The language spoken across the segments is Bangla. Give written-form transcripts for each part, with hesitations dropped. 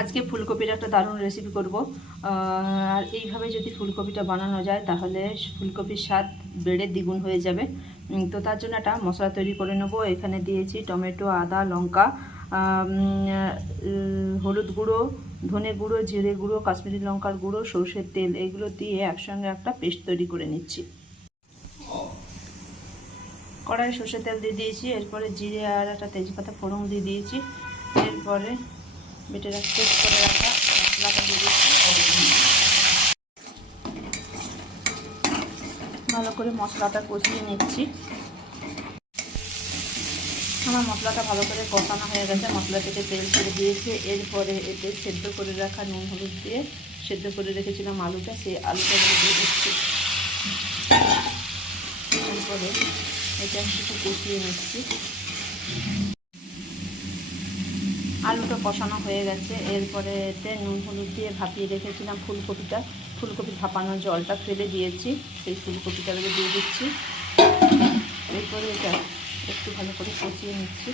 আজকে ফুলকপির একটা দারুণ রেসিপি করব। আর এইভাবে যদি ফুলকপিটা বানানো যায় তাহলে ফুলকপির স্বাদ বেড়ে দ্বিগুণ হয়ে যাবে। তো তার জন্য একটা মশলা তৈরি করে নেব। এখানে দিয়েছি টমেটো, আদা, লঙ্কা, হলুদ গুঁড়ো, ধনে গুঁড়ো, জিরে গুঁড়ো, কাশ্মীরি লঙ্কার গুঁড়ো, সরষের তেল, এগুলো দিয়ে একসঙ্গে একটা পেস্ট তৈরি করে নিচ্ছি। কড়াই সরষের তেল দিয়ে দিয়েছি, এরপরে জিরে আর একটা তেজপাতা ফোড়ন দিয়ে দিয়েছি, এরপরে বেটে পেস্ট করে রাখা মশলাটা দিয়ে দিচ্ছি। ভালো করে মশলাটা কষিয়ে নিচ্ছি। আমার মশলাটা ভালো করে কষানো হয়ে গেছে, মশলা থেকে তেল ছেড়ে দিয়েছে। এরপরে এতে সেদ্ধ করে রাখা নুন হলুদ দিয়ে সেদ্ধ করে রেখেছিলাম আলুটা, সেই আলুটা দিয়ে দিচ্ছি। এরপরে এটা একটু কষিয়ে নিচ্ছি। আলুটা কষানো হয়ে গেছে, এরপরে এতে নুন হলুদ দিয়ে ভাপিয়ে রেখেছিলাম ফুলকপি ভাপানোর জলটা ফেলে দিয়েছি, সেই ফুলকপিটাকে দিয়ে দিচ্ছি। এরপরে এটা একটু ভালো করে কষিয়ে নিচ্ছি।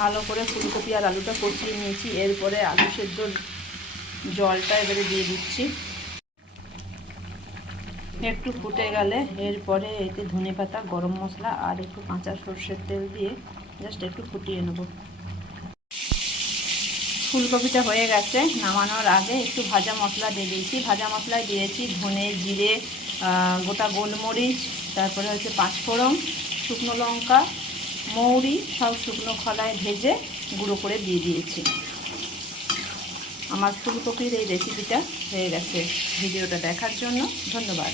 ভালো করে ফুলকপি আর আলুটা কষিয়ে নিয়েছি, এরপরে আলু সেদ্ধ জলটা এবারে দিয়ে দিচ্ছি। একটু ফুটে গেলে এরপরে এতে ধনেপাতা, গরম মশলা আর একটু কাঁচা সর্ষের তেল দিয়ে জাস্ট একটু ফুটিয়ে নেব। ফুলকপিটা হয়ে গেছে, নামানোর আগে একটু ভাজা মশলা দিয়ে দিয়েছি। ভাজা মশলায় দিয়েছি ধনে, জিরে, গোটা গোলমরিচ, তারপরে হচ্ছে পাঁচফোড়ন, শুকনো লঙ্কা, মৌরি, সব শুকনো খোলায় ভেজে গুঁড়ো করে দিয়ে দিয়েছি। আমার ফুলকপির এই রেসিপিটা হয়ে গেছে। ভিডিওটা দেখার জন্য ধন্যবাদ।